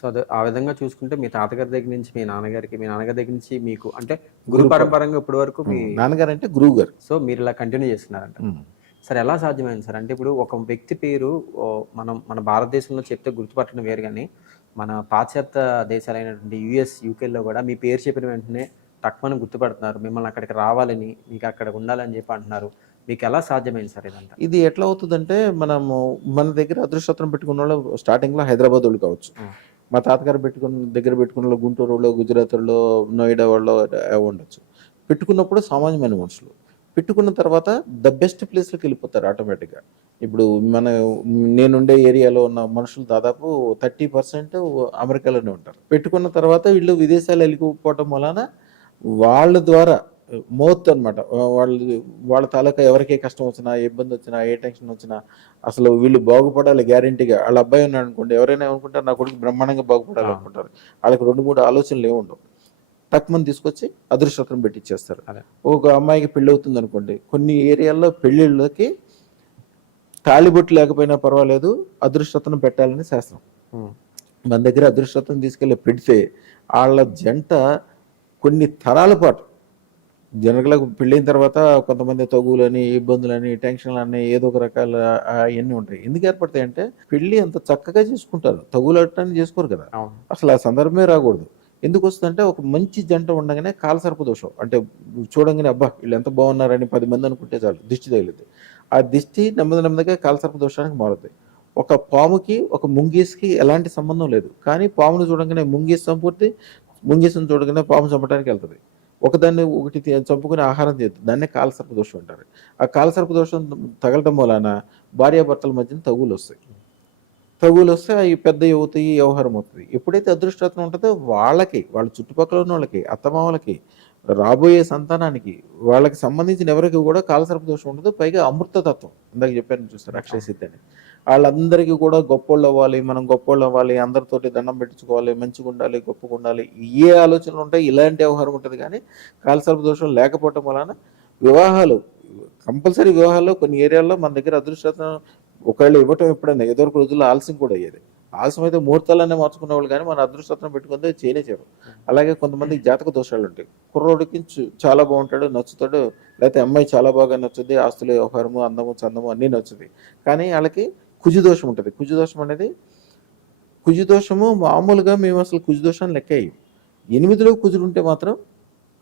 So, అదే ఆ విధంగా చూసుకుంటే మీ తాతగారి దగ్గర నుంచి మీ నాన్నగారికి, మీ నాన్నగారి దగ్గర నుంచి మీకు అంటే గురు గురు ప పరంపరంగా ఇప్పటి వరకు మీ నాన్నగారంటే గురువుగారు. సో, మీరిలా కంటిన్యూ చేస్తున్నారంట. సార్ ఎలా సాధ్యమైంది సార్? అంటే ఇప్పుడు ఒక వ్యక్తి పేరు మన భారతదేశంలో చెప్తే గుర్తుపట్టడం వేరు గానీ, మన పాశ్చాత్య దేశాలైనటువంటి యూఎస్, యూకేలో గూడా మీ పేరు చెప్పిన వెంటనే టక్‌మని గుర్తుపడుతున్నారు. మిమ్మల్ని అక్కడికి రావాలని, మీకక్కడ ఉండాలని జెప్పి అంటున్నారు. మీకెలా సాధ్యమైంది సార్ ఇదంతా? ఇది ఎట్లా అవుతదంటే, మన దగ్గర అదృష్టం పెట్టుకున్నోళ్ళు స్టార్టింగ్‌లో హైదరాబాదోళ్ళు కావచ్చు. హ్మ్. మా తాతగారు దగ్గర పెట్టుకున్నోళ్ళు గుంటూరోళ్ళు, గుజరాతోళ్ళో, నోయిడా వాళ్ళో ఉండొచ్చు. పెట్టుకున్నప్పుడు సామాన్యమైన మనుషులు. పెట్టుకున్న తర్వాత బెస్ట్ ప్లేస్‌లోకెళ్ళిపోతారు ఆటోమేటిక్‌గా. ఇప్పుడు నేనుండే ఏరియాలో ఉన్న మనుషులు దాదాపు 30% అమెరికాలోనే ఉంటారు. పెట్టుకున్న తర్వాత వీళ్ళు విదేశాలు వెళ్ళిపోవటం వలన వాళ్ళ ద్వారా మౌత్ అనమాట. వాళ్ళ తాలూకా ఎవరికి ఏ కష్టం వచ్చినా, ఏ ఇబ్బంది వచ్చినా, ఏ టెన్షన్ వచ్చినా అసలు వీళ్ళు బాగుపడాలి గ్యారంటీగా. వాళ్ళ అబ్బాయి ఉన్నాడు అనుకోండి, ఎవరైనా ఏమనుకుంటారు నా కొడుకు బ్రహ్మాండంగా బాగుపడాలి అనుకుంటారు. వాళ్ళకి 2, 3 ఆలోచనలు ఏముండవు. టక్‌మని తీసుకొచ్చి అదృష్టం పెట్టిచ్చేస్తారు. అదే. ఒక అమ్మాయికి పెళ్లి అవుతుంది అనుకోండి, కొన్ని ఏరియాల్లో పెళ్ళిళ్ళకి తాళిబొట్టు లేకపోయినా పర్వాలేదు, అదృష్టం పెట్టాలని శాస్త్రం. హ్మ్. మన దగ్గర అదృష్టం తీసుకెళ్ళి పెడితే వాళ్ళ జంట కొన్ని తరాల పాటు జనరల్‌గా పెళ్ళైన తర్వాత కొంతమంది తగువులని, ఇబ్బందులని, టెన్షన్‌లని ఏదో ఒక రకాల అయన్నీ ఉంటాయి. ఎందుకు ఏర్పడతాయంటే పెళ్లి అంత చక్కగా చేసుకుంటారు. తగులటాన్ని చేసుకోరు కదా! అవును. అసలు ఆ సందర్భమే రాకూడదు. ఎందుకొస్తదంటే ఒక మంచి జంట ఉండగానే కాలసర్ప దోషం. అంటే చూడంగానే అబ్బా! వీళ్ళెంత బాగున్నారని 10 మంది అనుకుంటే చాలు దిష్టి తగిలిద్ది. ఆ దిష్టి నెమ్మదిగా కాలసర్ప దోషానికి మారుద్ది. ఒక పాముకి, ఒక ముంగీస్‌కి ఎలాంటి సంబంధం లేదు. కానీ పామును చూడంగానే ముంగీస్ చంపుద్ది. ముంగీసుని చూడగానే పాము చంపడానికి ఎళ్తది. ఒకదాన్ని ఒకటి చంపుకొని ఆహారం చేద్ది. దాన్నే కాలసర్ప దోషం అంటారు. ఆ కాలసర్ప దోషం తగలటం వలన భార్యాభర్తల మధ్యన తగువులొస్తాయి. తగువులొస్తే అయి పెద్దయవుతాయి, వ్యవహారం అవుతది. ఎప్పుడైతే అదృష్టరత్నం ఉంటదో వాళ్ళ చుట్టుపక్కల ఉన్నోళ్ళకి, అత్తమామలకి, రాబోయే సంతానానికి, వాళ్ళకి సంబంధించిన ఎవరికి కూడా కాలసర్ప దోషం ఉండదు. పైగా అమృతతత్వం. ఇందాక చెప్పాను చూసారా అక్షయ సిద్ధి అని. ఆళ్ళందరికీ కూడా గొప్పోళ్ళవ్వాలి, మనం గొప్పోళ్ళవ్వాలి, అందరితోటి దండం పెట్టించుకోవాలి, మంచిగుండాలి, గొప్పగుండాలి. ఇయ్యే ఆలోచనలు ఉంటాయి. ఇలాంటి వ్యవహారం ఉంటది గానీ, కాలసర్ప దోషం లేకపోవటం వలన వివాహాలు కంపల్సరీ వివాహాల్లో కొన్ని ఏరియాల్లో మన దగ్గర అదృష్టరత్నం ఒకవేళ ఇవ్వటం ఎప్పుడైనా ఇదివరకు రోజుల్లో ఆలస్యం కూడా అయ్యేది. ఆలస్యం అయితే ముహూర్తాలనే మార్చుకునేవాళ్ళు కానీ మన అదృష్టరత్నం పెట్టుకుంటే చేయరు. అలాగే కొంతమందికి జాతక దోషాలు ఉంటాయి. కుర్రోడికి చాలా బాగుంటాడు, నచ్చుతాడు. లేకపోతే అమ్మాయి చాలా బాగా నచ్చుద్ది, ఆస్తులు, వ్యవహారము, అందము, చందము అన్నీ నచ్చుతాయి. కానీ వాళ్ళకి కుజుదోషం ఉంటుంది. కుజుదోషము మామూలుగా మేము అసలు కుజుదోషాన్ని లెక్కేయం. 8లో కుజుడు ఉంటే మాత్రం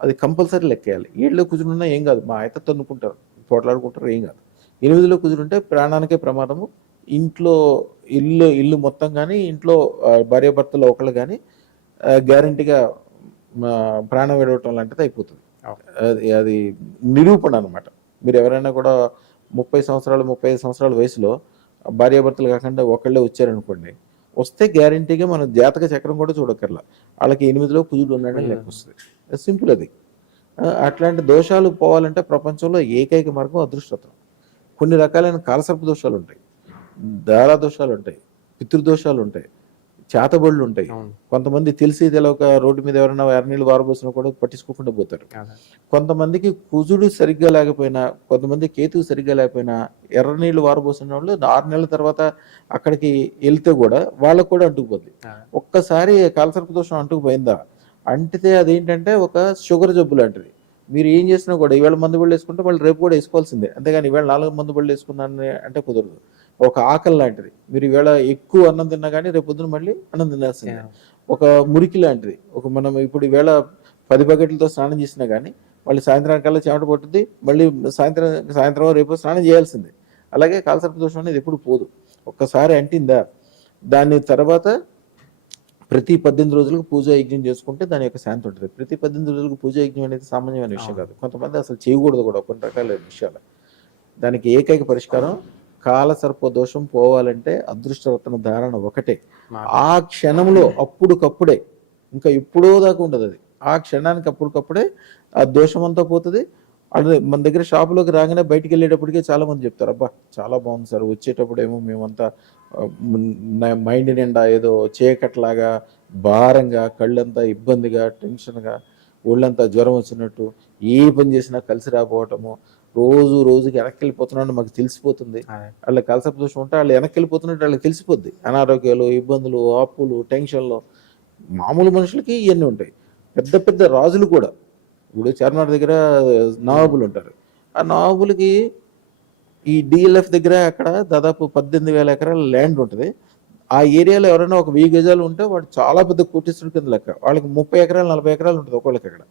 అది కంపల్సరీ లెక్కేయాలి. 7లో కుజుడున్నా ఏం కాదు, మా అయితే తన్నుకుంటారు, పోట్లాడుకుంటారు, ఏం కాదు. 8లో కుజుడుంటే ప్రాణానికే ప్రమాదము. ఇంట్లో ఇల్లు మొత్తం కానీ, ఇంట్లో భార్యాభర్తలు ఒకళ్ళు కానీ గ్యారంటీగా ప్రాణం విడవటం లాంటిది అయిపోతుంది. అది నిరూపణ అనమాట. మీరు ఎవరైనా కూడా 30 సంవత్సరాలు, 35 సంవత్సరాల వయసులో భార్యాభర్తలు కాకుండా ఒకళ్ళే వచ్చారనుకోండి, వస్తే గ్యారంటీగా మనం జాతక చక్రం కూడా చూడక్కర్లా, వాళ్ళకి 8లో కుజుడు ఉన్నాడని లెక్క వస్తుంది. సింపుల్ అది. అట్లాంటి దోషాలు పోవాలంటే ప్రపంచంలో ఏకైక మార్గం అదృష్టం. కొన్ని రకాలైన కాలసర్ప దోషాలు ఉంటాయి, దారా దోషాలు ఉంటాయి, పితృదోషాలు ఉంటాయి, చేతబడులు ఉంటాయి. కొంతమంది తెలిసి తెలవక రోడ్డు మీద ఎవరైనా ఎర్రనీళ్ళు వారబోసినా కూడా పట్టించుకోకుండా పోతారు. కొంతమందికి కుజుడు సరిగ్గా లేకపోయినా, కొంతమంది కేతువు సరిగ్గా లేకపోయినా ఎర్రనీళ్ళు వారబోసిన వాళ్ళు 6 నెలల తర్వాత అక్కడికి వెళ్తే కూడా వాళ్ళకు కూడా అంటుకుపోద్ది. ఒక్కసారి కాలసర్ప దోషం అంటుకుపోయిందా, అంటితే అదేంటంటే ఒక షుగర్ జబ్బు లాంటిది. మీరు ఏం చేసినా కూడా ఈవేళ మందు బళ్ళు వేసుకుంటే వాళ్ళు రేపు కూడా వేసుకోవాల్సిందే. అంతేగాని ఈవేళ 4 మందు బళ్ళు వేసుకున్నాను అంటే కుదరదు. ఒక ఆకలి లాంటిది. మీరు ఈవేళ ఎక్కువ అన్నం తిన్నా కానీ రేపు పొద్దున మళ్ళీ అన్నం తినాల్సిందే. ఒక మురికి లాంటిది. మనం ఇప్పుడు ఈవేళ 10 బకెట్లతో స్నానం చేసినా కానీ మళ్ళీ సాయంత్రానికల్లా చెమట పట్టుద్ది. మళ్ళీ సాయంత్రం రేపు స్నానం చేయాల్సిందే. అలాగే కాలసర్ప దోషం అనేది ఎప్పుడు పోదు. ఒక్కసారి అంటిందా దాని తర్వాత ప్రతి 18 రోజులకు పూజా యజ్ఞం చేసుకుంటే దాని యొక్క శాంతి ఉంటుంది. ప్రతి 18 రోజులకు పూజా యజ్ఞం అనేది సామాన్యమైన విషయం కాదు. కొంతమంది అసలు చేయకూడదు కూడా కొన్ని రకాల విషయాలు. దానికి ఏకైక పరిష్కారం కాలసర్ప దోషం పోవాలంటే అదృష్టరత్న ధారణ ఒకటే. ఆ క్షణంలో అప్పుడుకప్పుడే, ఇంకా ఎప్పుడో దాకా ఉండదు అది. ఆ క్షణానికి అప్పుడుకప్పుడే ఆ దోషం అంతా పోతుంది. అదే మన దగ్గర షాపులోకి రాగానే బయటికి వెళ్ళేటప్పటికే చాలా మంది చెప్తారు, అబ్బా చాలా బాగుంది సార్, వచ్చేటప్పుడు ఏమో మేమంతా మైండ్ నిండా ఏదో చీకట్లాగా, భారంగా, కళ్ళంతా ఇబ్బందిగా, టెన్షన్గా, ఒళ్ళంతా జ్వరం వచ్చినట్టు, ఏ పని చేసినా కలిసి రాకపోవటము, రోజుకి వెనక్కి వెళ్ళిపోతున్నాడు మాకు తెలిసిపోతుంది. అదే. వాళ్ళ కాలసర్ప దోషం ఉంటే వాళ్ళు వెనక్కి వెళ్ళిపోతున్నట్టు వాళ్ళకి తెలిసిపోద్ది. అనారోగ్యాలు, ఇబ్బందులు, అప్పులు, టెన్షన్లు. మామూలు మనుషులకి ఇవన్నీ ఉంటాయి. పెద్ద పెద్ద రాజులు కూడా, ఇప్పుడు చార్మినార్ దగ్గర నవాబులు ఉంటారు. ఆ నవాబులకి ఈ డిఎల్ఎఫ్ దగ్గర అక్కడ దాదాపు 18,000 ఎకరాల ల్యాండ్ ఉంటుంది. ఆ ఏరియాలో ఎవరైనా ఒక 1000 గజాలు ఉంటే వాడు చాలా పెద్ద కోటీశ్వరుడి కింద లెక్క. వాళ్ళకి 30 ఎకరాలు 40 ఎకరాలు ఉంటుంది ఒక్కొక్కరికి అక్కడ.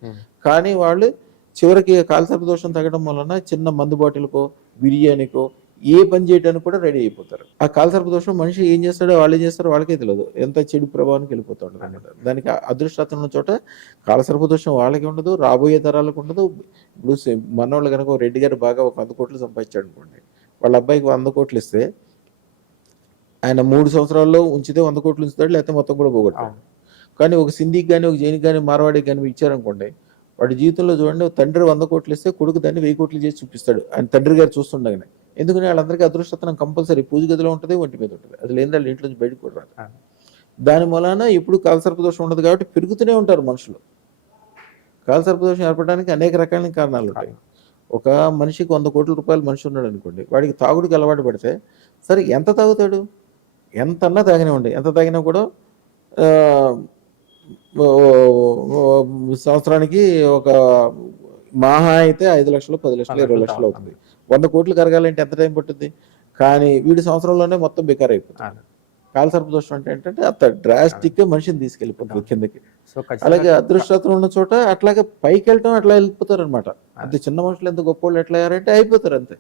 కానీ వాళ్ళు చివరికి కాలసర్ప దోషం తగ్గడం వలన చిన్న మందు బాటిల్కో, బిర్యానీకో, ఏ పని చేయడానికి కూడా రెడీ అయిపోతారు. ఆ కాలసర్ప దోషం మనిషి ఏం చేస్తాడో వాళ్ళు ఏం చేస్తారో వాళ్ళకే తెలియదు. ఎంత చెడు ప్రభావానికి వెళ్ళిపోతాడు అనమాట. దానికి అదృష్టం ఉన్న చోట కాలసర్ప దోషం వాళ్ళకి ఉండదు, రాబోయే తరాలకు ఉండదు. ఇప్పుడు మనోళ్ళు కనుక ఒక రెడ్డి గారు బాగా ఒక 100 కోట్లు సంపాదించాడు అనుకోండి, వాళ్ళ అబ్బాయికి 100 కోట్లు ఇస్తే ఆయన 3 సంవత్సరాల్లో ఉంచితే 100 కోట్లు ఉంచుతాడు, లేకపోతే మొత్తం కూడా పోగొడతాడు. కానీ ఒక సింధికి కానీ, ఒక జైనికి కానీ, మార్వాడికి కానీ ఇచ్చారనుకోండి, వాడి జీవితంలో చూడండి, తండ్రి 100 కోట్లు ఇస్తే కొడుకు దాన్ని 1000 కోట్లు చేసి చూపిస్తాడు ఆయన తండ్రి గారు చూస్తుండగానే. ఎందుకని వాళ్ళందరికీ అదృష్టం కంపల్సరీ పూజ గదిలో ఉంటుంది, ఒంటి మీద ఉంటుంది. అది లేని వాళ్ళు ఇంట్లో నుంచి బయటకు కూడా రాదు. దాని మూలాన ఇప్పుడు కాలసర్ప దోషం ఉండదు కాబట్టి పెరుగుతూనే ఉంటారు మనుషులు. కాలసర్ప దోషం ఏర్పడడానికి అనేక రకాల కారణాలు ఉంటాయి. ఒక మనిషికి 100 కోట్ల రూపాయలు మనిషి ఉన్నాడు అనుకోండి, వాడికి తాగుడికి అలవాటు పడితే సరే ఎంత తాగుతాడు? ఎంతన్నా తాగినివ్వండి, ఎంత తాగినా కూడా సంవత్సరానికి ఒక మహా అయితే 5 లక్షలు, 10 లక్షలు, 20 లక్షలు అవుతుంది. 100 కోట్లు కరగాలంటే ఎంత టైం పట్టుద్ది? కానీ వీడి సంవత్సరంలోనే మొత్తం బెకార్ అయిపోతుంది. కాలసర్ప దోషం అంటే ఏంటంటే అంత డ్రాస్టిక్ గా మనిషిని తీసుకెళ్ళిపోతుంది కిందకి. అలాగే అదృష్టం ఉన్న చోట అట్లాగే పైకి వెళ్ళటం అట్లా వెళ్ళిపోతారు అనమాట. అంతే చిన్న మనుషులు ఎంత గొప్ప వాళ్ళు ఎట్లా అయ్యారంటే అయిపోతారు అంతే.